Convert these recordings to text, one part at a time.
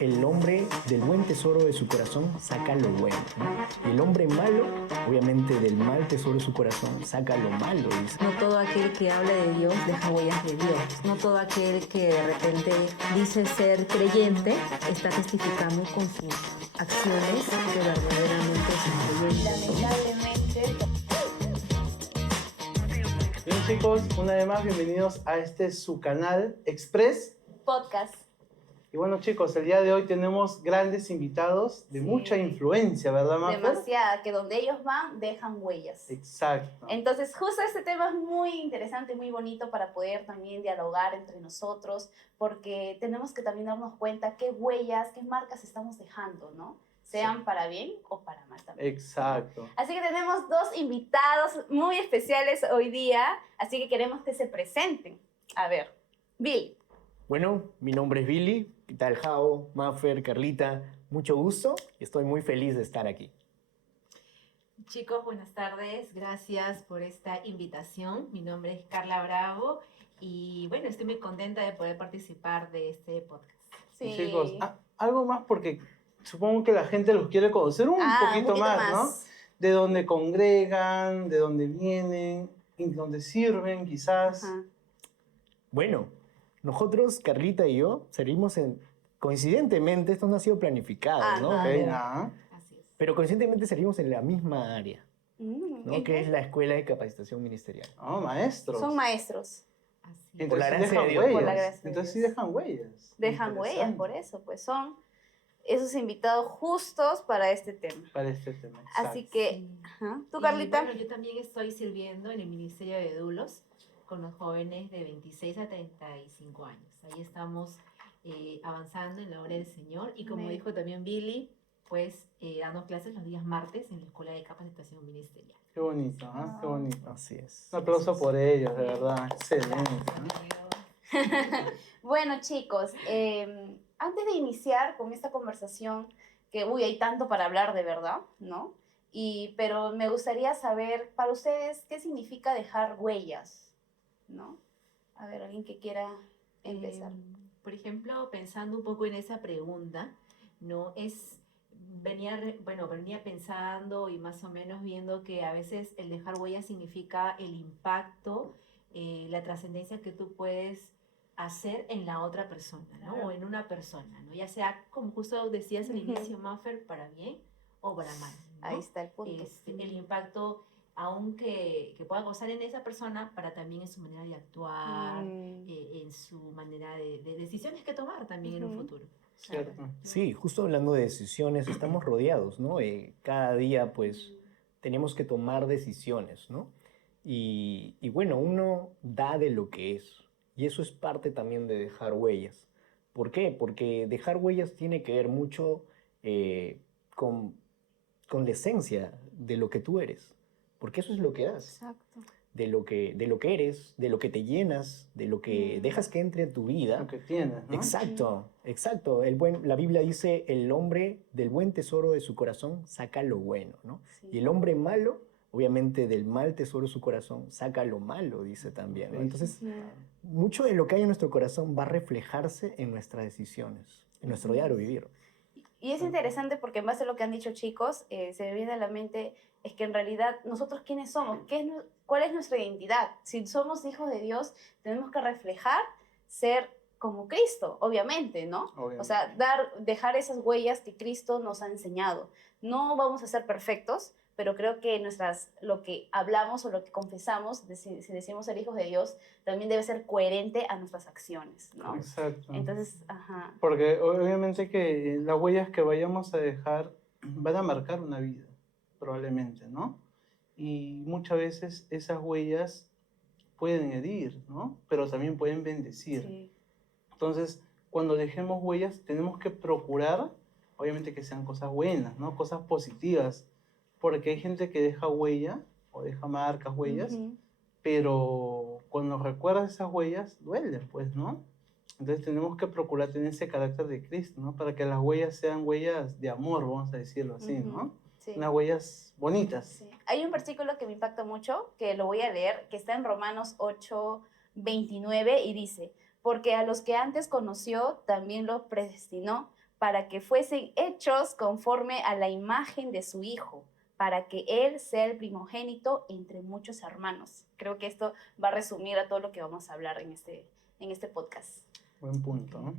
El hombre del buen tesoro de su corazón saca lo bueno, ¿no? Y el hombre malo, obviamente del mal tesoro de su corazón, saca lo malo, dice. No todo aquel que habla de Dios deja huellas de Dios. No todo aquel que de repente dice ser creyente está testificando con sus acciones que verdaderamente son creyentes. Lamentablemente. Bien chicos, una vez más bienvenidos a su canal Express Podcast. Y bueno chicos, el día de hoy tenemos grandes invitados de mucha influencia, ¿verdad, Mafer? Demasiada, que donde ellos van dejan huellas. Exacto. Entonces justo este tema es muy interesante, muy bonito para poder también dialogar entre nosotros, porque tenemos que también darnos cuenta qué huellas, qué marcas estamos dejando, ¿no? Sean para bien o para mal también. Exacto. Así que tenemos dos invitados muy especiales hoy día, así que queremos que se presenten. A ver, Bill. Bueno, mi nombre es Billy. ¿Qué tal, Jao, Mafer, Carlita? Mucho gusto y estoy muy feliz de estar aquí. Chicos, buenas tardes. Gracias por esta invitación. Mi nombre es Carla Bravo y bueno, estoy muy contenta de poder participar de este podcast. Sí. Y chicos, algo más porque supongo que la gente los quiere conocer un poquito más, ¿no? De dónde congregan, de dónde vienen, en dónde sirven, quizás. Ajá. Bueno, nosotros, Carlita y yo, servimos coincidentemente, esto no ha sido planificado, ¿no? Okay, ajá. Así es. Pero coincidentemente servimos en la misma área, ¿no? ¿En Que qué? es la Escuela de Capacitación Ministerial. Oh, maestros. Son maestros. Así es. Por Entonces la sí gracia de dejan Dios. huellas. Por la gracia de Entonces sí Dios. dejan huellas. Dejan huellas, Interesante. por eso, pues son esos invitados justos para este tema. Para este tema, exacto. Así que, Sí. ajá. ¿Tú, Y Carlita? bueno, yo también estoy sirviendo en el Ministerio de Dulos con los jóvenes de 26 a 35 años. Ahí estamos avanzando en la obra del Señor y como Amén. dijo también Billy, pues dando clases los días martes en la Escuela de Capacitación Ministerial. Qué bonito, ¿ah? Qué bonito. Así es. Un aplauso por ellos, de verdad. Excelente. Bueno, chicos, antes de iniciar con esta conversación, que hay tanto para hablar de verdad, ¿no? Pero me gustaría saber, para ustedes, ¿qué significa dejar huellas? ¿No? A ver, alguien que quiera empezar. Por ejemplo, pensando un poco en esa pregunta, ¿no? Venía pensando y más o menos viendo que a veces el dejar huellas significa el impacto, la trascendencia que tú puedes hacer en la otra persona, ¿no? Claro. O en una persona, ¿no? Ya sea, como justo decías al Ujú. inicio, Mafer, para bien o para mal, ¿no? Ahí está el punto. El impacto, aunque que pueda gozar en esa persona, para también en su manera de actuar, en su manera de decisiones que tomar también en un Ujú. futuro. Cierto. Sí, justo hablando de decisiones, estamos rodeados, ¿no? Cada día, pues, tenemos que tomar decisiones, ¿no? Y bueno, uno da de lo que es. Y eso es parte también de dejar huellas. ¿Por qué? Porque dejar huellas tiene que ver mucho con la esencia de lo que tú eres. Porque eso es lo que das. Exacto. De lo que eres, de lo que te llenas, de lo que dejas que entre en tu vida. Lo que tienes, ¿no? Exacto, exacto. La Biblia dice, el hombre del buen tesoro de su corazón saca lo bueno, ¿no? Sí. Y el hombre malo, obviamente del mal tesoro de su corazón, saca lo malo, dice también, ¿no? Sí. Entonces, Ujú. mucho de lo que hay en nuestro corazón va a reflejarse en nuestras decisiones, en nuestro diario vivir. Y es interesante porque en base a lo que han dicho chicos, se me viene a la mente es que en realidad nosotros quiénes somos, cuál es nuestra identidad. Si somos hijos de Dios, tenemos que reflejar ser como Cristo, obviamente, ¿no? Obviamente. O sea, dejar esas huellas que Cristo nos ha enseñado. No vamos a ser perfectos, pero creo que lo que hablamos o lo que confesamos, si decimos ser hijos de Dios, también debe ser coherente a nuestras acciones, ¿no? Exacto. Entonces, ajá. Porque obviamente que las huellas que vayamos a dejar van a marcar una vida, probablemente, ¿no? Y muchas veces esas huellas pueden herir, ¿no? Pero también pueden bendecir. Sí. Entonces, cuando dejemos huellas, tenemos que procurar, obviamente que sean cosas buenas, ¿no? Cosas positivas. Porque hay gente que deja huella, o deja marcas, huellas, Ujú. pero cuando recuerdas esas huellas, duelen, pues, ¿no? Entonces tenemos que procurar tener ese carácter de Cristo, ¿no? Para que las huellas sean huellas de amor, vamos a decirlo así, Ujú. ¿no? Sí. Unas huellas bonitas. Sí. Hay un versículo que me impacta mucho, que lo voy a leer, que está en Romanos 8:29 y dice, porque a los que antes conoció, también los predestinó para que fuesen hechos conforme a la imagen de su Hijo, para que Él sea el primogénito entre muchos hermanos. Creo que esto va a resumir a todo lo que vamos a hablar en este podcast. Buen punto, ¿no?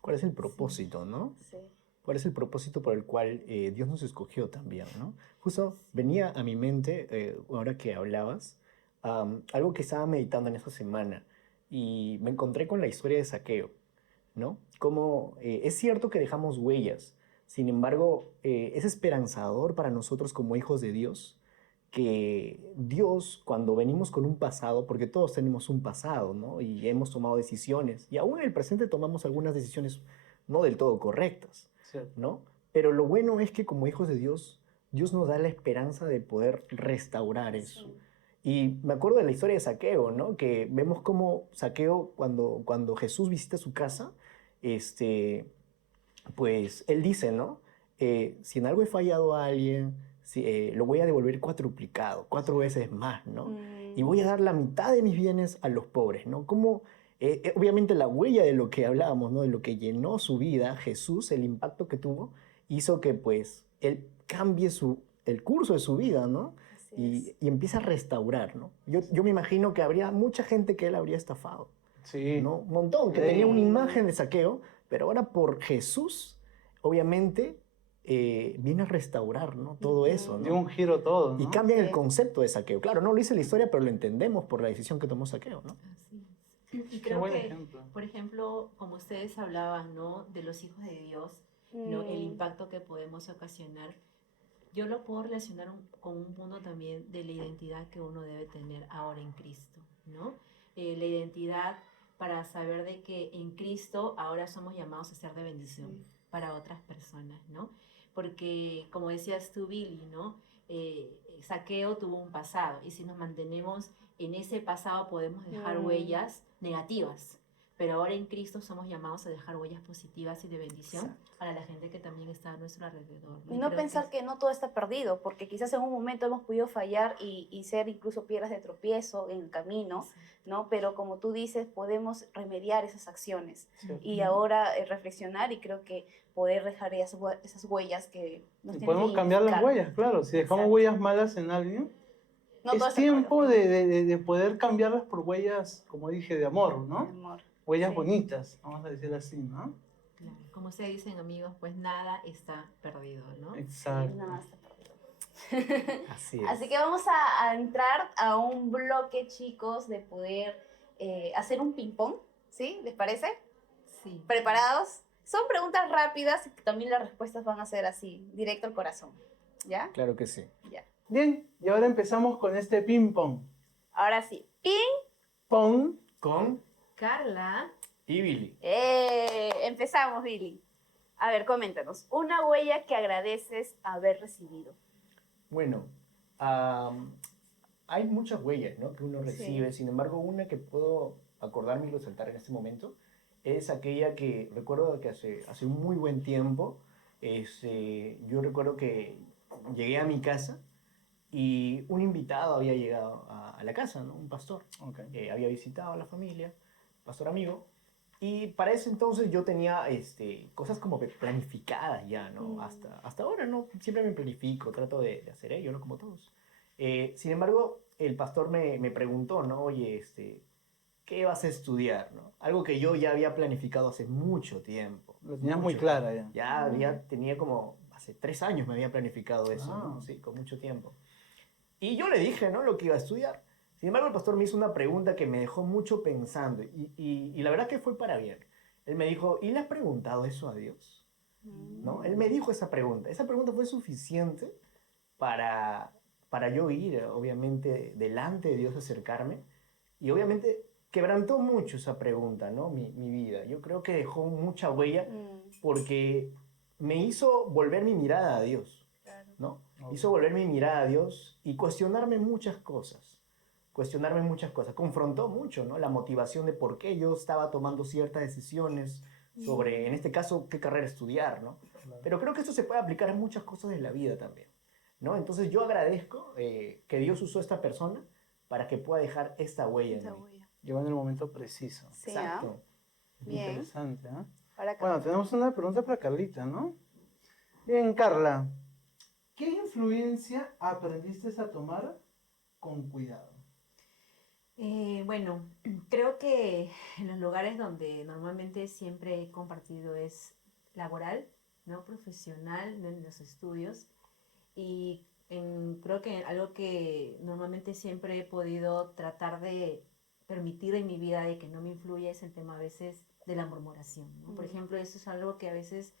¿Cuál es el propósito, no? Sí. ¿Cuál es el propósito por el cual Dios nos escogió también, no? Justo venía a mi mente, ahora que hablabas, algo que estaba meditando en esta semana y me encontré con la historia de Zaqueo, ¿no? Como es cierto que dejamos huellas, sin embargo, es esperanzador para nosotros como hijos de Dios que Dios, cuando venimos con un pasado, porque todos tenemos un pasado, ¿no? Y hemos tomado decisiones, y aún en el presente tomamos algunas decisiones no del todo correctas, Cierto. ¿no? Pero lo bueno es que como hijos de Dios, Dios nos da la esperanza de poder restaurar eso. Sí. Y me acuerdo de la historia de Zaqueo, ¿no? Que vemos cómo Zaqueo, cuando Jesús visita su casa, pues él dice, ¿no? Si en algo he fallado a alguien, lo voy a devolver cuatruplicado, 4 veces más, ¿no? Y voy a dar la mitad de mis bienes a los pobres, ¿no? Como, obviamente la huella de lo que hablábamos, ¿no? De lo que llenó su vida, Jesús, el impacto que tuvo, hizo que pues él cambie el curso de su vida, ¿no? Y empieza a restaurar, ¿no? Yo me imagino que habría mucha gente que él habría estafado, Sí. ¿no? Un montón, que tenía una imagen de Zaqueo, pero ahora por Jesús, obviamente, viene a restaurar, ¿no? Todo eso, Dio ¿no? un giro todo, ¿no? Y cambian el Sí. concepto de Zaqueo. Claro, no lo hice la historia, pero lo entendemos por la decisión que tomó Zaqueo, ¿no? Así es. Y Qué creo buen que, ejemplo. por ejemplo, como ustedes hablaban, ¿no? De los hijos de Dios, ¿no? El impacto que podemos ocasionar. Yo lo puedo relacionar con un punto también de la identidad que uno debe tener ahora en Cristo, ¿no? La identidad para saber de que en Cristo ahora somos llamados a ser de bendición para otras personas, ¿no? Porque, como decías tú, Billy, ¿no? Zaqueo tuvo un pasado y si nos mantenemos en ese pasado podemos dejar huellas negativas, pero ahora en Cristo somos llamados a dejar huellas positivas y de bendición Exacto. para la gente que también está a nuestro alrededor. Y no pensar que no todo está perdido, porque quizás en un momento hemos podido fallar y ser incluso piedras de tropiezo en el camino, ¿no? Pero como tú dices, podemos remediar esas acciones y ahora reflexionar y creo que poder dejar esas huellas que nos Y tienen podemos que cambiar las identificar. huellas, claro. Si dejamos Exacto. huellas malas en alguien, No todo es está tiempo perdido. de poder cambiarlas por huellas, como dije, de amor, ¿no? Mi amor. Huellas Sí. bonitas, vamos a decir así, ¿no? Claro, como se dicen amigos, pues nada está perdido, ¿no? Exacto. Nada está perdido. Así es. Así que vamos a entrar a un bloque, chicos, de poder hacer un ping-pong, ¿sí? ¿Les parece? Sí. ¿Preparados? Son preguntas rápidas y también las respuestas van a ser así, directo al corazón. ¿Ya? Claro que sí. Ya. Bien, y ahora empezamos con este ping-pong. Ahora sí. ¡Ping! Pong. Con Carla, y Billy. Empezamos, Billy. A ver, coméntanos. Una huella que agradeces haber recibido. Bueno, hay muchas huellas, ¿no? Que uno recibe. Sin embargo, una que puedo acordarme y resaltar en este momento es aquella que recuerdo que hace un muy buen tiempo, yo recuerdo que llegué a mi casa y un invitado había llegado a la casa, ¿no? Un pastor. Okay. Había visitado a la familia, pastor amigo, y para ese entonces yo tenía cosas como planificadas ya, ¿no? Hasta ahora, ¿no? Siempre me planifico, trato de hacer ello, ¿no? Como todos. Sin embargo, el pastor me preguntó, ¿no? Oye, ¿qué vas a estudiar, no? Algo que yo ya había planificado hace mucho tiempo. Lo tenías muy Mucho clara tiempo. ya. Tenía como, hace 3 años me había planificado eso, ¿no? Sí, con mucho tiempo. Y yo le dije, ¿no? Lo que iba a estudiar. Sin embargo, el pastor me hizo una pregunta que me dejó mucho pensando y la verdad que fue para bien. Él me dijo, ¿y le has preguntado eso a Dios? ¿No? Él me dijo esa pregunta. Esa pregunta fue suficiente para yo ir, obviamente, delante de Dios, acercarme. Y obviamente quebrantó mucho esa pregunta, ¿no? Mi vida. Yo creo que dejó mucha huella porque me hizo volver mi mirada a Dios, ¿no? Hizo volver mi mirada a Dios y cuestionarme muchas cosas. Confrontó mucho, ¿no? La motivación de por qué yo estaba tomando ciertas decisiones sobre, en este caso, qué carrera estudiar, ¿no? Pero creo que esto se puede aplicar a muchas cosas de la vida también, ¿no? Entonces yo agradezco que Dios usó a esta persona para que pueda dejar esta huella en mí. Llegó en el momento preciso. Sí, Exacto. Bien. Interesante, ¿eh? Para acá. Bueno, tenemos una pregunta para Carlita, ¿no? Bien, Carla, ¿qué influencia aprendiste a tomar con cuidado? Bueno, creo que en los lugares donde normalmente siempre he compartido es laboral, no profesional, ¿no? En los estudios. Y creo que algo que normalmente siempre he podido tratar de permitir en mi vida y que no me influye es el tema a veces de la murmuración, ¿no? Por ejemplo, eso es algo que a veces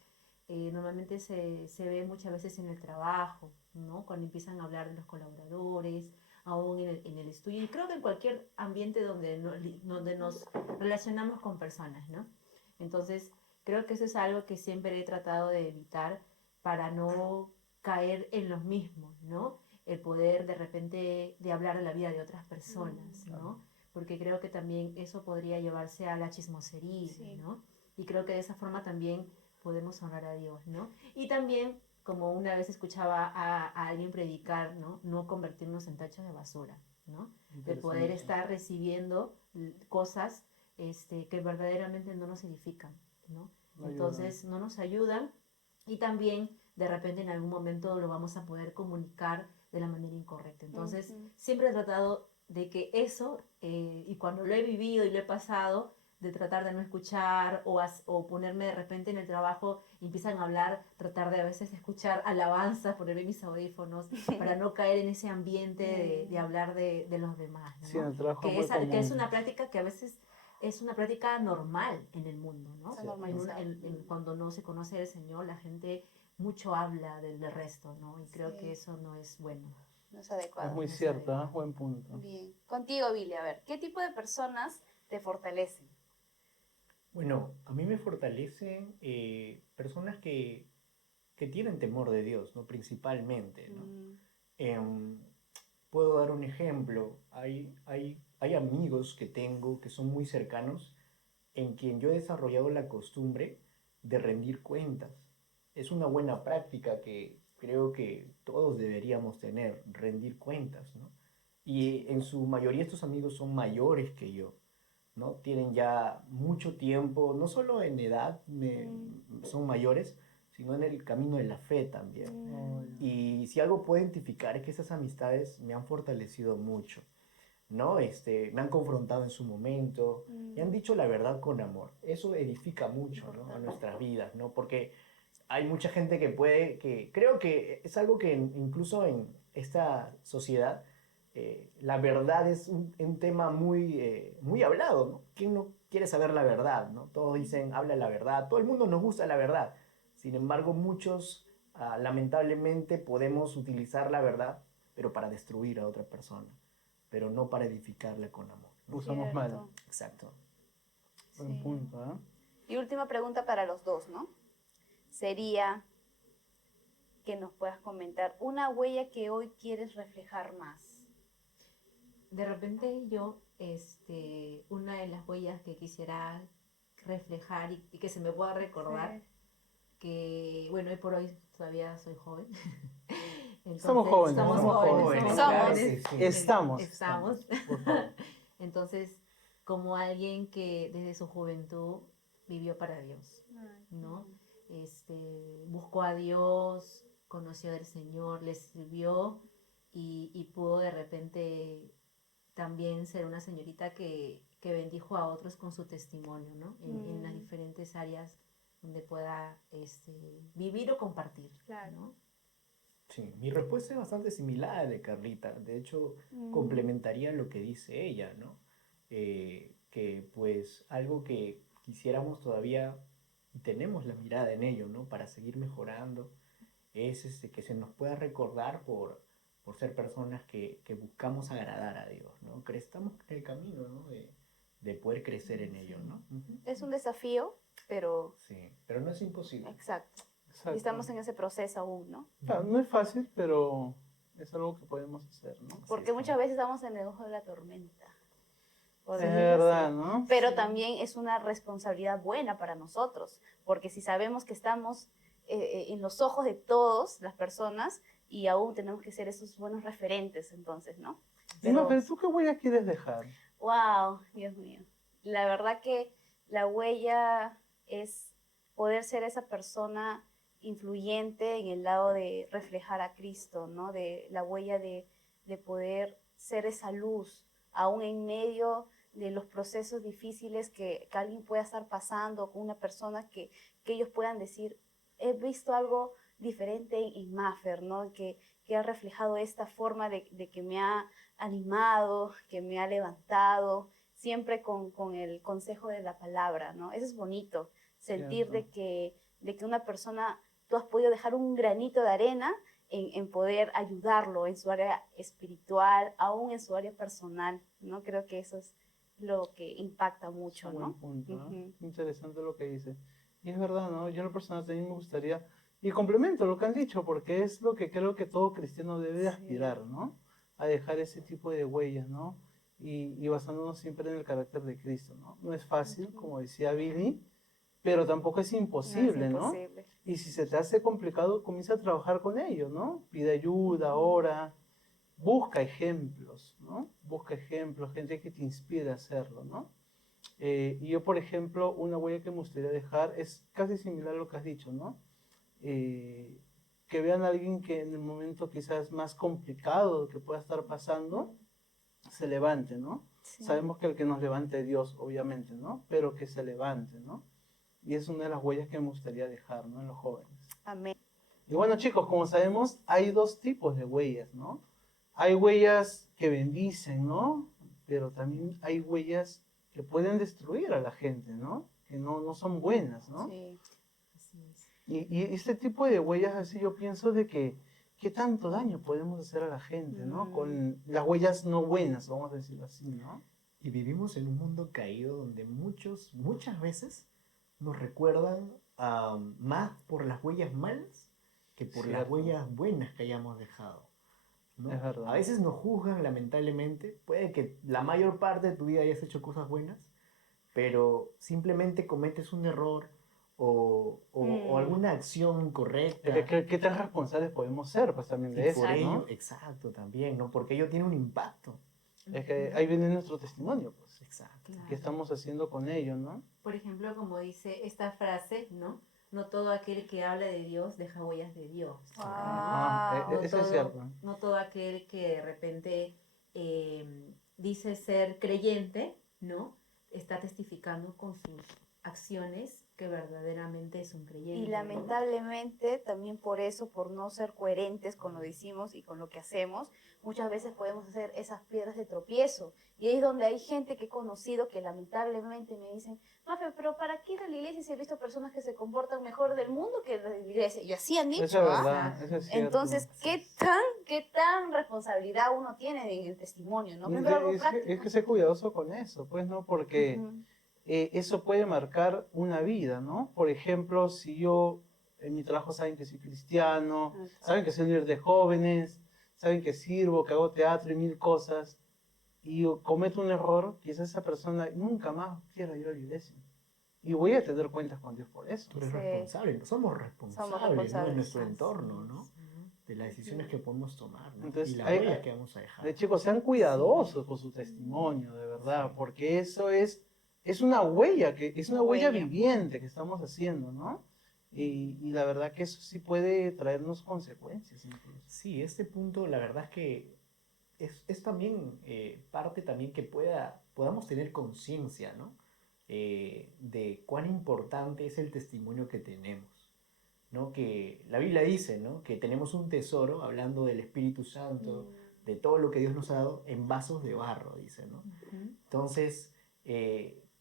normalmente se ve muchas veces en el trabajo, ¿no? Cuando empiezan a hablar de los colaboradores, aún en el estudio, y creo que en cualquier ambiente donde nos relacionamos con personas, ¿no? Entonces, creo que eso es algo que siempre he tratado de evitar para no caer en los mismos, ¿no? El poder de repente de hablar de la vida de otras personas, ¿no? Porque creo que también eso podría llevarse a la chismosería, Sí. ¿no? Y creo que de esa forma también podemos honrar a Dios, ¿no? Y también, como una vez escuchaba a alguien predicar, ¿no? No convertirnos en tachos de basura, ¿no? De poder estar recibiendo cosas que verdaderamente no nos edifican, ¿no? Entonces no nos ayudan y también de repente en algún momento lo vamos a poder comunicar de la manera incorrecta. Entonces siempre he tratado de que eso, y cuando lo he vivido y lo he pasado, de tratar de no escuchar o ponerme de repente en el trabajo y empiezan a hablar, tratar de a veces escuchar alabanzas, ponerme mis audífonos para no caer en ese ambiente de hablar de los demás, ¿no? Sí, en el trabajo que, muy que es común. una práctica que a veces es una práctica normal en el mundo, ¿no? Está normalizado. Cuando no se conoce al Señor, la gente mucho habla del resto, ¿no? Y creo que eso no es bueno. No es adecuado. Es muy no es cierto, adecuado. buen punto. Bien. Contigo, Billy, a ver, ¿qué tipo de personas te fortalecen? Bueno, a mí me fortalecen personas que tienen temor de Dios, ¿no? Principalmente, ¿no? Em, Puedo dar un ejemplo. Hay amigos que tengo que son muy cercanos en quien yo he desarrollado la costumbre de rendir cuentas. Es una buena práctica que creo que todos deberíamos tener, rendir cuentas, ¿no? Y en su mayoría estos amigos son mayores que yo, ¿no? Tienen ya mucho tiempo, no solo en edad son mayores, sino en el camino de la fe también. Y si algo puedo identificar es que esas amistades me han fortalecido mucho, ¿no? Me han confrontado en su momento y han dicho la verdad con amor. Eso edifica mucho, ¿no? A nuestras vidas, ¿no? Porque hay mucha gente que creo que es algo que incluso en esta sociedad, la verdad es un tema muy hablado, ¿no? ¿Quién no quiere saber la verdad, ¿no? Todos dicen, habla la verdad, todo el mundo nos gusta la verdad. Sin embargo, muchos lamentablemente podemos utilizar la verdad, pero para destruir a otra persona, pero no para edificarla con amor, ¿no? Usamos mal. Exacto. Buen punto, ¿eh? Y última pregunta para los dos, ¿no? Sería que nos puedas comentar una huella que hoy quieres reflejar más. De repente yo, una de las huellas que quisiera reflejar y que se me pueda recordar, que bueno, hoy por hoy todavía soy joven. Entonces, Somos jóvenes, somos somos jóvenes, claro jóvenes. que sí. Estamos. Por favor. Entonces, como alguien que desde su juventud vivió para Dios, ¿no? Buscó a Dios, conoció del Señor, le sirvió y pudo de repente también ser una señorita que bendijo a otros con su testimonio, ¿no? En las diferentes áreas donde pueda vivir o compartir, Claro. ¿no? Sí, mi respuesta es bastante similar a la de Carlita. De hecho, complementaría lo que dice ella, ¿no? Que pues algo que quisiéramos todavía, y tenemos la mirada en ello, ¿no? Para seguir mejorando, es que se nos pueda recordar por ser personas que buscamos agradar a Dios, ¿no? Que estamos en el camino, ¿no? De poder crecer en ello, ¿no? Es un desafío, pero Sí, pero no es imposible. exacto. Exacto. Y estamos en ese proceso aún, ¿no? Claro, no es fácil, pero es algo que podemos hacer, ¿no? Porque muchas veces estamos en el ojo de la tormenta. por Es decirlo verdad, así. ¿no? Pero también es una responsabilidad buena para nosotros, porque si sabemos que estamos en los ojos de todas las personas y aún tenemos que ser esos buenos referentes, entonces, ¿no? Pero ¿tú qué huella quieres dejar? Wow, Dios mío. La verdad que la huella es poder ser esa persona influyente en el lado de reflejar a Cristo, ¿no? De la huella de poder ser esa luz, aún en medio de los procesos difíciles que alguien pueda estar pasando con una persona que ellos puedan decir, he visto algo diferente en Maffer, ¿no? Que ha reflejado esta forma de que me ha animado, que me ha levantado, siempre con el consejo de la palabra, ¿no? Eso es bonito, sentir Cierto. de que una persona, tú has podido dejar un granito de arena en poder ayudarlo en su área espiritual, aún en su área personal, ¿no? Creo que eso es lo que impacta mucho, Es un ¿no? buen punto, ¿no? Ujú. Interesante lo que dice. Y es verdad, ¿no? Yo en lo personal también me gustaría, y complemento lo que han dicho, porque es lo que creo que todo cristiano debe de Sí. aspirar, ¿no? A dejar ese tipo de huellas, ¿no? Y basándonos siempre en el carácter de Cristo, ¿no? No es fácil, Ujú. como decía Billy, pero tampoco es No es imposible, ¿no? imposible. Y si se te hace complicado, comienza a trabajar con ello, ¿no? Pide ayuda, ora, busca ejemplos, ¿no? Busca ejemplos, gente que te inspire a hacerlo, ¿no? Y yo, por ejemplo, una huella que me gustaría dejar es casi similar a lo que has dicho, ¿no? Eh, que vean a alguien que en el momento quizás más complicado que pueda estar pasando, se levante, ¿no? Sí. Sabemos que el que nos levante es Dios, obviamente, ¿no? Pero que se levante, ¿no? Y es una de las huellas que me gustaría dejar, ¿no? En los jóvenes. Amén. Y bueno, chicos, como sabemos, hay dos tipos de huellas, ¿no? Hay huellas que bendicen, ¿no? Pero también hay huellas que pueden destruir a la gente, ¿no? Que no son buenas, ¿no? Sí. Así es. Y este tipo de huellas así yo pienso de que qué tanto daño podemos hacer a la gente, ¿no? Con las huellas no buenas, vamos a decirlo así, ¿no? Y vivimos en un mundo caído donde muchas veces nos recuerdan más por las huellas malas que por las Cierto. huellas buenas que hayamos dejado, ¿no? Es verdad. A veces nos juzgan, lamentablemente. Puede que la mayor parte de tu vida hayas hecho cosas buenas, pero simplemente cometes un error o alguna acción Es incorrecta. ¿qué tan responsables podemos ser, pues también Y de eso, por ello, ¿no? exacto, también, ¿no? Porque ello tiene un impacto. Es que ahí viene nuestro testimonio, pues. Exacto. Claro. ¿Qué estamos haciendo con ello, no? Por ejemplo, como dice esta frase, ¿no? No todo aquel que habla de Dios deja huellas de Dios. ¿no? Wow. Eso es cierto. No todo aquel que de repente dice ser creyente, ¿no? Está testificando con sus acciones que verdaderamente es un creyente. Y ¿no? lamentablemente también por eso, por no ser coherentes con lo que decimos y con lo que hacemos, muchas veces podemos hacer esas piedras de tropiezo. Y ahí es donde hay gente que he conocido que lamentablemente me dicen, Mafe, pero ¿para qué ir a la iglesia si he visto personas que se comportan mejor del mundo que la iglesia? Y así han Eso dicho, es ¿ah? verdad, eso es cierto. Entonces, qué tan responsabilidad uno tiene en el testimonio? ¿No? Y Por ejemplo, algo es práctico. que ser cuidadoso con eso, pues, ¿no? Porque Ujú. eso puede marcar una vida, ¿no? Por ejemplo, si yo en mi trabajo saben que soy cristiano, saben que soy líder de jóvenes, saben que sirvo, que hago teatro y mil cosas, y yo cometo un error, quizás esa persona nunca más quiera ir a la iglesia. Y voy a tener cuentas con Dios por eso. Tú eres Sí. responsable, somos responsables, ¿no? De responsables. nuestro Así entorno, es, ¿no? ¿no? De las decisiones que podemos tomar, ¿no? Y Entonces, las huellas que vamos a dejar. chicos, sean cuidadosos con su testimonio, de verdad, porque eso es una huella, es una huella Huella. viviente que estamos haciendo, ¿no? Y la verdad que eso sí puede traernos consecuencias incluso. Sí, este punto, la verdad es que es también parte también que podamos tener conciencia, ¿no? De cuán importante es el testimonio que tenemos, ¿no? Que la Biblia dice, ¿no? Que tenemos un tesoro, hablando del Espíritu Santo, de todo lo que Dios nos ha dado, en vasos de barro, dice, ¿no? Ujú. Entonces,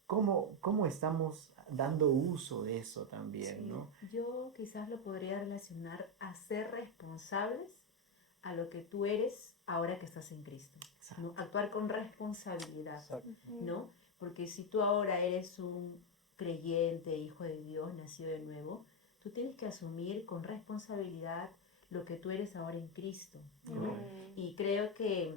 ¿cómo estamos dando uso de eso también, Sí. ¿no? Yo quizás lo podría relacionar a ser responsables a lo que tú eres ahora que estás en Cristo, ¿no? Actuar con responsabilidad, Exacto. ¿no? Porque si tú ahora eres un creyente, hijo de Dios, nacido de nuevo, tú tienes que asumir con responsabilidad lo que tú eres ahora en Cristo, ¿no? Y creo que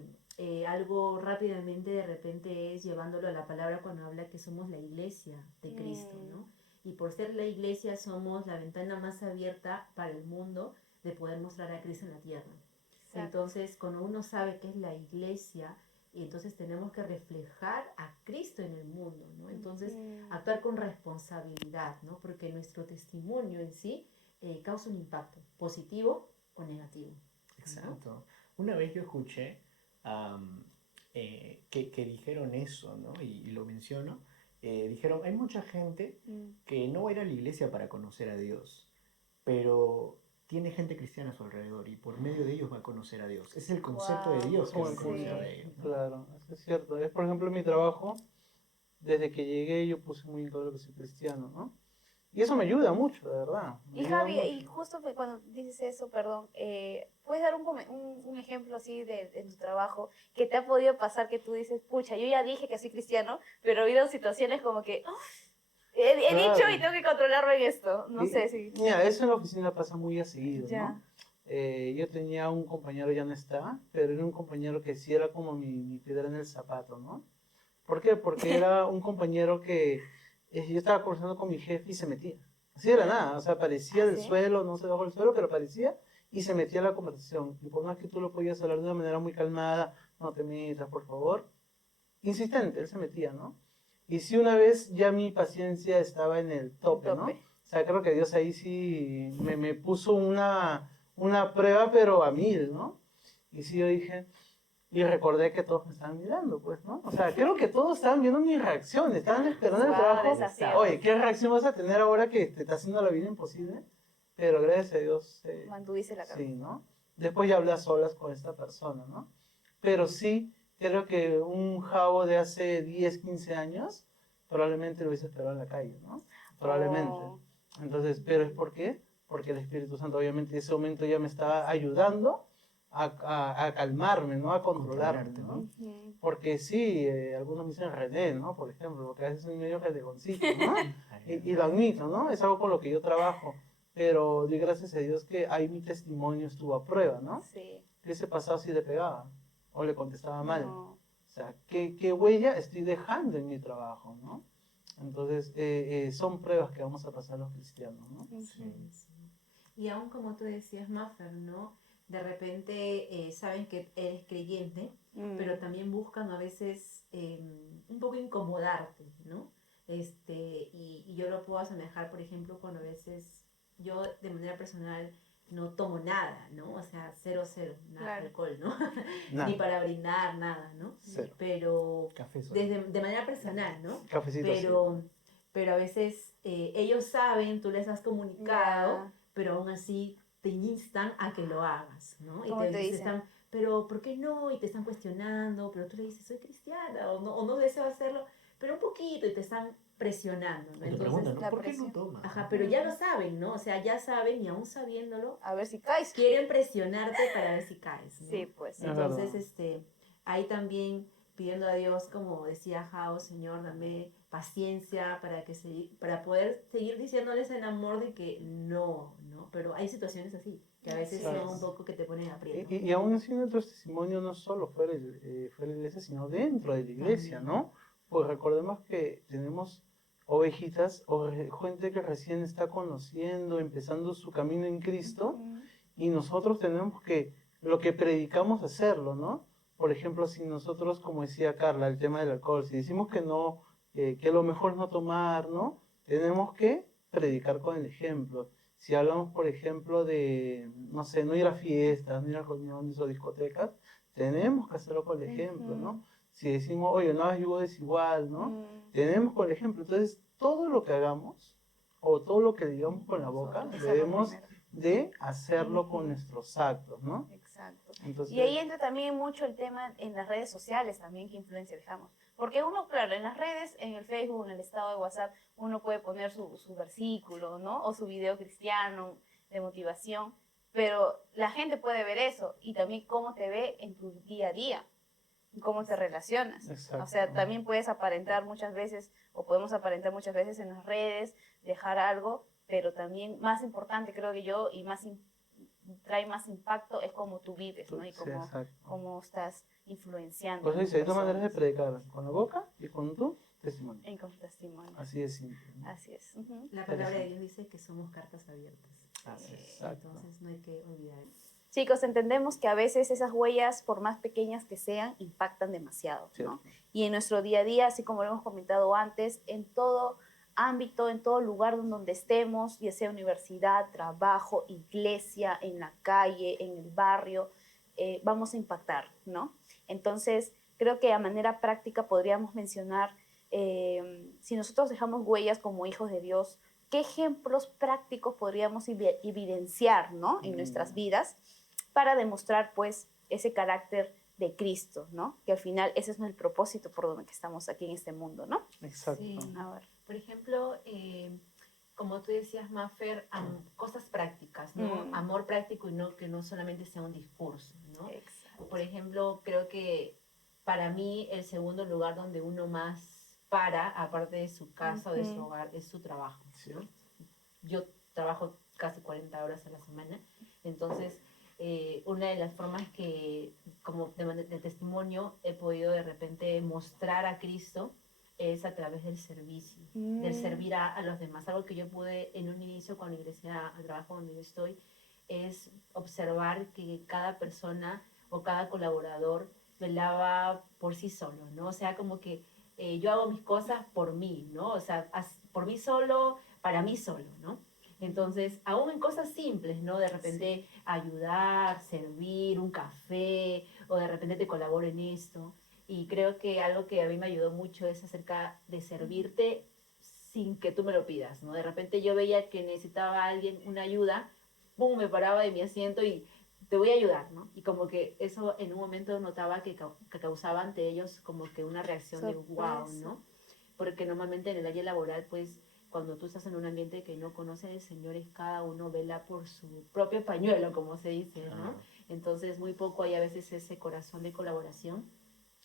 algo rápidamente de repente es llevándolo a la palabra cuando habla que somos la iglesia de Cristo, ¿no? Y por ser la iglesia somos la ventana más abierta para el mundo de poder mostrar a Cristo en la tierra. Exacto. Entonces, cuando uno sabe que es la iglesia, y entonces tenemos que reflejar a Cristo en el mundo, ¿no? Entonces, Ujú. actuar con responsabilidad, ¿no? Porque nuestro testimonio en sí causa un impacto, positivo o negativo. Exacto. Una vez yo escuché am, que dijeron eso, ¿no? Y lo menciono. Dijeron, hay mucha gente Mm. que no va a ir a la iglesia para conocer a Dios, pero tiene gente cristiana a su alrededor y por medio de ellos va a conocer a Dios. Es el concepto de Wow. Dios que Como va a el conocer Sí. de concepto, ellos, ¿no? claro, eso es cierto. Es, por ejemplo, en mi trabajo, desde que llegué yo puse muy en claro que soy cristiano, ¿no? Y eso me ayuda mucho, de verdad, me Y ayuda Javi, y mucho. justo cuando dices eso, perdón, ¿puedes dar un ejemplo así de tu trabajo que te ha podido pasar que tú dices, pucha, yo ya dije que soy cristiano, pero ha habido situaciones como que "Oh, he dicho y Claro. tengo que controlarme en esto"? No sé si. Mira, eso en la oficina pasa muy a seguido, Ya. ¿no? Yo tenía un compañero, ya no está, pero era un compañero que sí era como mi piedra en el zapato, ¿no? ¿Por qué? Porque era un compañero que yo estaba conversando con mi jefe y se metía. Así de la nada, o sea, aparecía ¿Ah, del sí? suelo, no se bajó del suelo, pero aparecía y se metía a la conversación. Y por más que tú lo podías hablar de una manera muy calmada, no te metas, por favor, insistente, él se metía, ¿no? Y si una vez ya mi paciencia estaba en el tope, ¿no? Tope. O sea, creo que Dios ahí sí me puso una prueba, pero a 1000, ¿no? Y sí yo dije, y recordé que todos me estaban mirando, pues, ¿no? O sea, creo que todos estaban viendo mi reacción, estaban esperando el Wow, trabajo. desafío. Oye, ¿qué reacción vas a tener ahora que te está haciendo la vida imposible? Pero gracias a Dios, Mantuviste la calma. sí, ¿no? Después ya hablas solas con esta persona, ¿no? Pero sí, creo que un Javo de hace 10, 15 años probablemente lo hubiese esperado en la calle, ¿no? Probablemente. Oh. Entonces, ¿pero es por qué? Porque el Espíritu Santo obviamente en ese momento ya me estaba ayudando a calmarme, ¿no? A controlarme, Controlarte, ¿no? ¿no? Ujú. Porque sí, algunos me dicen René, ¿no? Por ejemplo, porque a veces soy medio renegoncito, ¿no? Y lo admito, ¿no? Es algo con lo que yo trabajo. Pero doy gracias a Dios que ahí mi testimonio estuvo a prueba, ¿no? Sí. ¿Qué se pasaba si le pegaba? O le contestaba mal. No. O sea, ¿qué huella estoy dejando en mi trabajo, ¿no? Entonces, son pruebas que vamos a pasar los cristianos, ¿no? Ujú. Sí, sí. Y aún como tú decías, Maffer, ¿no? De repente saben que eres creyente, Mm. pero también buscan a veces un poco incomodarte, ¿no? Y yo lo puedo asemejar, por ejemplo, cuando a veces yo de manera personal no tomo nada, ¿no? O sea, cero, cero, nada de Claro. alcohol, ¿no? Nada. Ni para brindar, nada, ¿no? Cero. Pero Café solo. de manera personal, ¿no? Cafecito Pero a veces ellos saben, tú les has comunicado, Ya. pero aún así te instan a que lo hagas, ¿no? Y ¿Cómo te dicen? están, pero ¿por qué no? Y te están cuestionando, pero tú le dices, soy cristiana, o no deseo hacerlo, pero un poquito, y te están presionando, ¿no? O te Entonces, preguntan, ¿no? la ¿Por qué no presión. tomas? ajá, pero ya lo saben, ¿no? O sea, ya saben, y aún sabiéndolo, A ver si caes. quieren presionarte para ver si caes, ¿no? Sí, pues. Es Entonces, verdad. ahí también pidiendo a Dios, como decía Jao, Señor, dame paciencia para poder seguir diciéndoles en amor de que no, ¿no? Pero hay situaciones así, que a veces Así son un es. poco que te ponen aprieto. Y aún así nuestro testimonio no solo fuera de la iglesia, sino dentro de la iglesia, También. ¿no? Pues recordemos que tenemos ovejitas o gente que recién está conociendo, empezando su camino en Cristo, Ujú. y nosotros tenemos que, lo que predicamos, hacerlo, ¿no? Por ejemplo, si nosotros, como decía Carla, el tema del alcohol, si decimos que no, que lo mejor es no tomar, ¿no? Tenemos que predicar con el ejemplo. Si hablamos, por ejemplo, de, no sé, no ir a fiestas, no ir a reuniones o discotecas, tenemos que hacerlo con el ejemplo, ¿no? Si decimos, oye, no hagas yugo desigual, ¿no? Mm. Tenemos con el ejemplo. Entonces, todo lo que hagamos o todo lo que digamos con la boca, Hacerlo debemos primero. de hacerlo con Ujú. nuestros actos, ¿no? Exacto. Entonces, Y ahí entra también mucho el tema en las redes sociales también, qué influencia dejamos. Porque uno, claro, en las redes, en el Facebook, en el estado de WhatsApp, uno puede poner su versículo, ¿no? O su video cristiano de motivación, pero la gente puede ver eso y también cómo te ve en tu día a día, cómo te relacionas. exacto. O sea, también puedes aparentar muchas veces, o podemos aparentar muchas veces en las redes, dejar algo, pero también más importante, creo que yo, y trae más impacto es cómo tú vives, ¿no? Y Sí, exacto. cómo estás influenciando Por a eso las dice, hay dos maneras de personas predicar, con la boca y con tu testimonio. en con testimonio. Así de simple, ¿no? Así es. Ujú. La palabra de Dios dice que somos cartas abiertas. Así es. Exacto. Entonces no hay que olvidar. Chicos, entendemos que a veces esas huellas, por más pequeñas que sean, impactan demasiado, ¿no? Cierto. Y en nuestro día a día, así como lo hemos comentado antes, en todo ámbito, en todo lugar donde estemos, ya sea universidad, trabajo, iglesia, en la calle, en el barrio, vamos a impactar, ¿no? Entonces, creo que a manera práctica podríamos mencionar, si nosotros dejamos huellas como hijos de Dios, ¿qué ejemplos prácticos podríamos evidenciar, ¿no? En nuestras vidas para demostrar, pues, ese carácter de Cristo, ¿no? Que al final ese es el propósito por donde que estamos aquí en este mundo, ¿no? Exacto. Sí. A ver. Por ejemplo, como tú decías, Mafer, cosas prácticas, ¿no? Mm. Amor práctico y no que no solamente sea un discurso, ¿no? Exacto. Por ejemplo, creo que para mí el segundo lugar donde uno más para, aparte de su casa o de su hogar, es su trabajo, ¿no? Yo trabajo casi 40 horas a la semana, entonces una de las formas que, como de testimonio, he podido de repente mostrar a Cristo es a través del servicio, del servir a los demás. Algo que yo pude en un inicio cuando ingresé al trabajo donde yo estoy, es observar que cada persona o cada colaborador velaba por sí solo, ¿no? O sea, como que yo hago mis cosas por mí, ¿no? O sea, por mí solo, para mí solo, ¿no? Entonces, aún en cosas simples, ¿no? De repente ayudar, servir, un café, o de repente te colaboro en esto. Y creo que algo que a mí me ayudó mucho es acerca de servirte sin que tú me lo pidas, ¿no? De repente yo veía que necesitaba a alguien una ayuda, ¡pum!, me paraba de mi asiento y te voy a ayudar, ¿no? Y como que eso en un momento notaba que causaba ante ellos como que una reacción de wow, ¿no? Porque normalmente en el área laboral, pues, cuando tú estás en un ambiente que no conoce el Señor, es cada uno vela por su propio pañuelo, como se dice, ¿no? Entonces, muy poco hay a veces ese corazón de colaboración.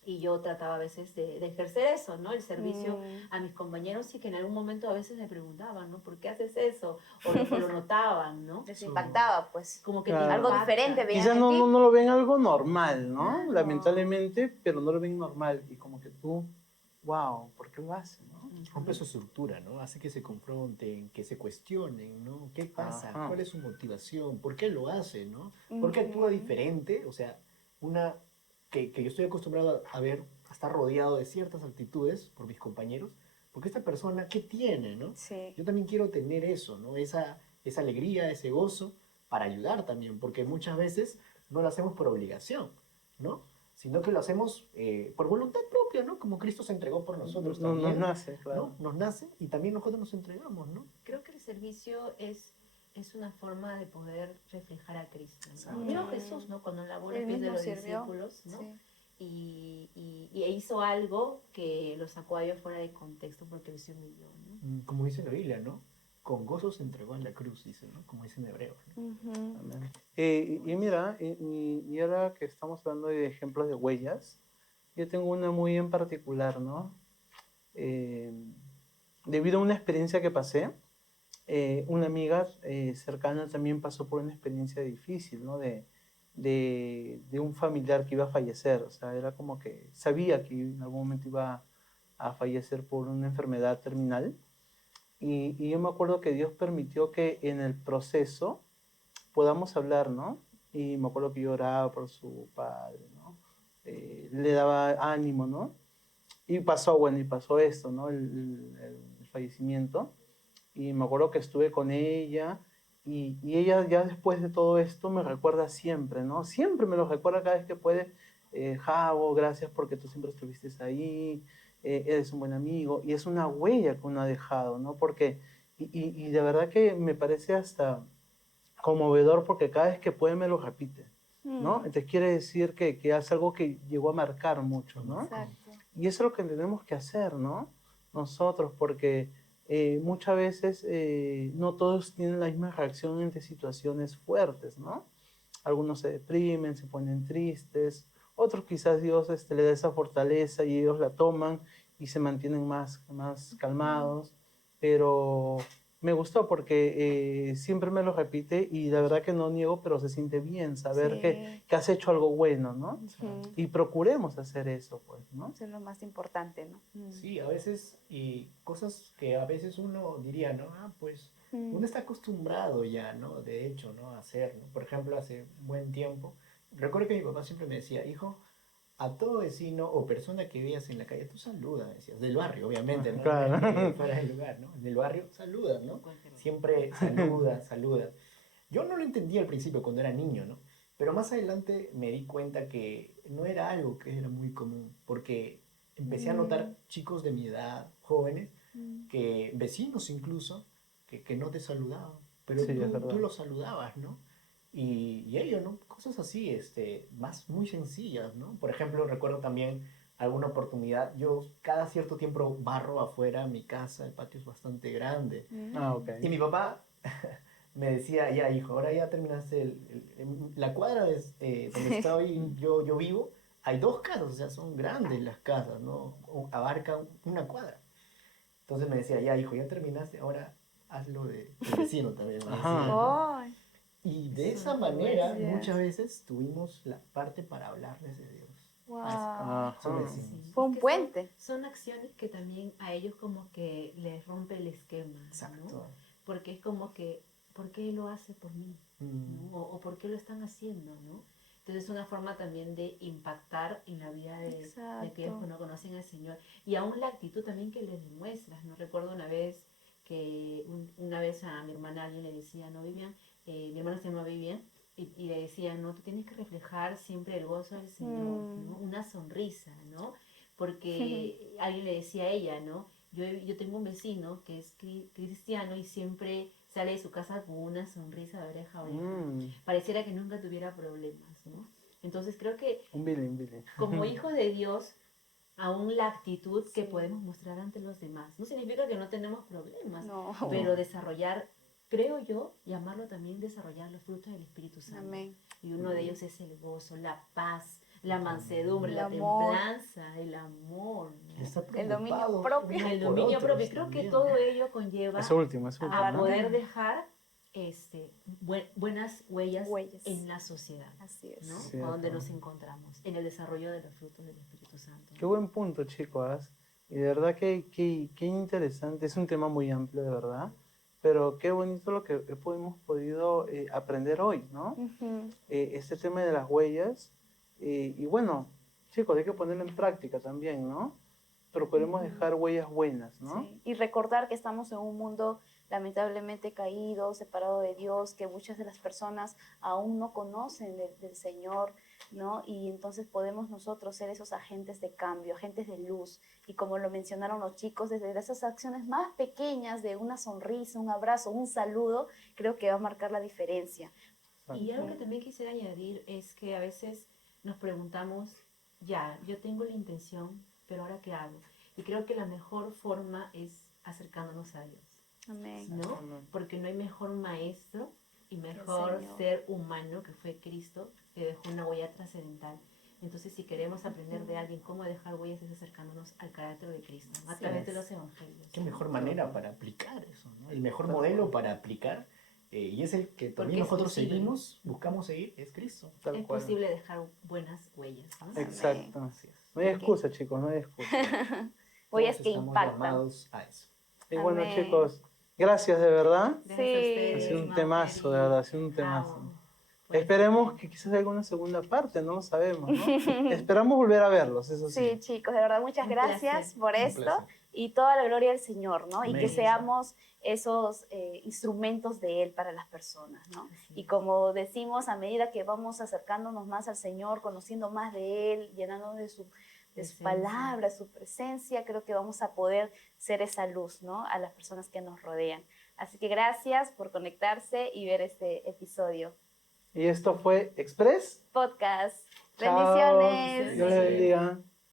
Y yo trataba a veces de ejercer eso, ¿no? El servicio a mis compañeros y que en algún momento a veces me preguntaban, ¿no? ¿Por qué haces eso? O lo notaban, ¿no? Les impactaba, pues. Como que Claro. Algo impacta. diferente veían Quizás en ti. no lo ven algo normal, ¿no? Claro. Lamentablemente, pero no lo ven normal. Y como que tú, wow, ¿por qué lo hace, no? Rompe su estructura, ¿no? Hace que se confronten, que se cuestionen, ¿no? ¿Qué pasa? Ajá. ¿Cuál es su motivación? ¿Por qué lo hace, no? ¿Por qué actúa diferente? O sea, una que yo estoy acostumbrado a ver, a estar rodeado de ciertas actitudes por mis compañeros, porque esta persona, ¿qué tiene, no? Sí. Yo también quiero tener eso, ¿no? Esa alegría, ese gozo para ayudar también, porque muchas veces no lo hacemos por obligación, ¿no? Sino que lo hacemos por voluntad propia, ¿no? Como Cristo se entregó por nosotros No, también. nos nace, claro. ¿No? Nos nace y también nosotros nos entregamos, ¿no? Creo que el servicio es una forma de poder reflejar a Cristo, Exacto. ¿no? Mismo Jesús, ¿no? Cuando lavó los Él pies de mismo los sirvió. discípulos, ¿no? Sí. Y hizo algo que lo sacó a ellos fuera de contexto porque él se humilló, ¿no? Como dice la Biblia, ¿no? Con gozo se entregó en la cruz, dice, ¿no? Como dice en Hebreos, ¿no? Amén. Y mira, y ahora que estamos hablando de ejemplos de huellas, yo tengo una muy en particular, ¿no? Debido a una experiencia que pasé, una amiga cercana también pasó por una experiencia difícil, ¿no? De un familiar que iba a fallecer, o sea, era como que sabía que en algún momento iba a fallecer por una enfermedad terminal. Y yo me acuerdo que Dios permitió que en el proceso podamos hablar, ¿no? Y me acuerdo que yo oraba por su padre, ¿no? Le daba ánimo, ¿no? Y pasó esto, ¿no? El fallecimiento. Y me acuerdo que estuve con ella y ella ya después de todo esto me recuerda siempre, ¿no? Siempre me lo recuerda cada vez que puede. Javo, gracias porque tú siempre estuviste ahí, eres un buen amigo. Y es una huella que uno ha dejado, ¿no? Porque, y de verdad que me parece hasta conmovedor porque cada vez que puede me lo repite, ¿no? Entonces quiere decir que es algo que llegó a marcar mucho, ¿no? Exacto. Y eso es lo que tenemos que hacer, ¿no? Nosotros, porque muchas veces no todos tienen la misma reacción ante situaciones fuertes, ¿no? Algunos se deprimen, se ponen tristes, otros quizás Dios le da esa fortaleza y ellos la toman y se mantienen más calmados, pero me gustó porque siempre me lo repite y la verdad que no niego, pero se siente bien saber que has hecho algo bueno, ¿no? Y procuremos hacer eso, pues, ¿no? Eso es lo más importante, ¿no? Sí, a veces, y cosas que a veces uno diría, ¿no? Ah, pues Uno está acostumbrado ya, ¿no? De hecho, ¿no? A hacer, ¿no? Por ejemplo, hace buen tiempo, recuerdo que mi papá siempre me decía, hijo, a todo vecino o persona que veas en la calle, tú saluda, me decías, del barrio, obviamente, ¿no? Claro. No es que fuera del lugar, ¿no? En el barrio, saluda, ¿no? Siempre saluda, saluda. Yo no lo entendía al principio cuando era niño, ¿no? Pero más adelante me di cuenta que no era algo que era muy común, porque empecé a notar chicos de mi edad, jóvenes, que vecinos incluso, que no te saludaban, pero Sí, es verdad. tú los saludabas, ¿no? Y ello, ¿no? Cosas así, más muy sencillas, ¿no? Por ejemplo, recuerdo también alguna oportunidad, yo cada cierto tiempo barro afuera mi casa, el patio es bastante grande, Ah, ok. y mi papá me decía, ya hijo, ahora ya terminaste la cuadra donde estoy, yo vivo, hay dos casas, o sea, son grandes las casas, ¿no? Abarcan una cuadra. Entonces me decía, ya hijo, ya terminaste, ahora hazlo de vecino también, me decía, Ajá. ¿no? Ay, Y de esa Eso, manera gracias. muchas veces tuvimos la parte para hablarles de Dios. wow. Son Ajá. vecinos. Fue Es un que puente. son acciones que también a ellos como que les rompe el esquema, ¿no? Exacto. Porque es como que, ¿por qué lo hace por mí? Mm, ¿No? O ¿por qué lo están haciendo? ¿No? Entonces es una forma también de impactar en la vida de aquellos que no conocen al Señor. Y aún la actitud también que les demuestras, ¿no? Recuerdo una vez que una vez a mi hermana alguien le decía, no, Vivian, mi hermana se llama Vivian, y le decía, no, tú tienes que reflejar siempre el gozo del Señor, ¿no? Una sonrisa, ¿no? Porque alguien le decía a ella, ¿no? Yo tengo un vecino que es cristiano y siempre sale de su casa con una sonrisa de oreja a oreja. Mm, Pareciera que nunca tuviera problemas, ¿no? Entonces creo que un Billy. como hijos de Dios, aún la actitud que Sí. podemos mostrar ante los demás, no significa que no tenemos problemas, No. pero desarrollar, creo yo, llamarlo también desarrollar los frutos del Espíritu Santo. Amén. Y uno de ellos es el gozo, la paz, la mansedumbre, El la amor. templanza, el amor, ¿no? Estar El dominio preocupados propio. unos El por dominio otros propio. Creo que también. todo ello conlleva Eso último, eso último. a ¿no? poder dejar buenas huellas Huellas. en la sociedad, Así es. ¿no? Sí, Donde ajá. nos encontramos, en el desarrollo de los frutos del Espíritu Santo. Qué buen punto, chicos. Y de verdad que interesante. Es un tema muy amplio, de verdad. Pero qué bonito lo que hemos podido aprender hoy, ¿no? Ujú. Este tema de las huellas. Y bueno, chicos, hay que ponerlo en práctica también, ¿no? Procuremos dejar huellas buenas, ¿no? Sí. Y recordar que estamos en un mundo lamentablemente caído, separado de Dios, que muchas de las personas aún no conocen del Señor, ¿no? Y entonces podemos nosotros ser esos agentes de cambio, agentes de luz. Y como lo mencionaron los chicos, desde esas acciones más pequeñas de una sonrisa, un abrazo, un saludo, creo que va a marcar la diferencia. Y algo que también quisiera añadir es que a veces nos preguntamos, ya, yo tengo la intención, pero ahora ¿qué hago? Y creo que la mejor forma es acercándonos a Dios, Amén. ¿no? Porque no hay mejor maestro y mejor Señor. ser humano que fue Cristo, que dejó una huella trascendental. Entonces, si queremos aprender de alguien cómo dejar huellas, es acercándonos al carácter de Cristo, a Así través de es. los evangelios. Qué mejor manera para aplicar eso, ¿no? El mejor modelo para aplicar, y es el que Porque también es nosotros posible. seguimos, buscamos seguir, es Cristo. Tal Es cual. posible dejar buenas huellas, ¿no? Exacto. Así es. No hay excusa, chicos, no hay excusa. Huellas Todos que estamos impactan. llamados a eso. Y bueno, Amén. chicos, gracias de verdad. Gracias a Sí. ustedes, Ha sido un Mau, temazo, de Feli, verdad, ha sido un temazo. Jao, por Esperemos este- que quizás haya alguna segunda parte, no lo sabemos, ¿no? Esperamos volver a verlos, eso sí. Sí, chicos, de verdad, muchas Un gracias placer. por Un esto placer. y toda la gloria al Señor, ¿no? Y Amén. que seamos esos instrumentos de Él para las personas, ¿no? Así Y es. como decimos, a medida que vamos acercándonos más al Señor, conociendo más de Él, llenándonos de su Presencia. palabra, su presencia, creo que vamos a poder ser esa luz, ¿no? A las personas que nos rodean. Así que gracias por conectarse y ver este episodio. Y esto fue Express. Podcast. Chao. Bendiciones. Dios les bendiga.